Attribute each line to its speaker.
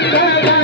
Speaker 1: Música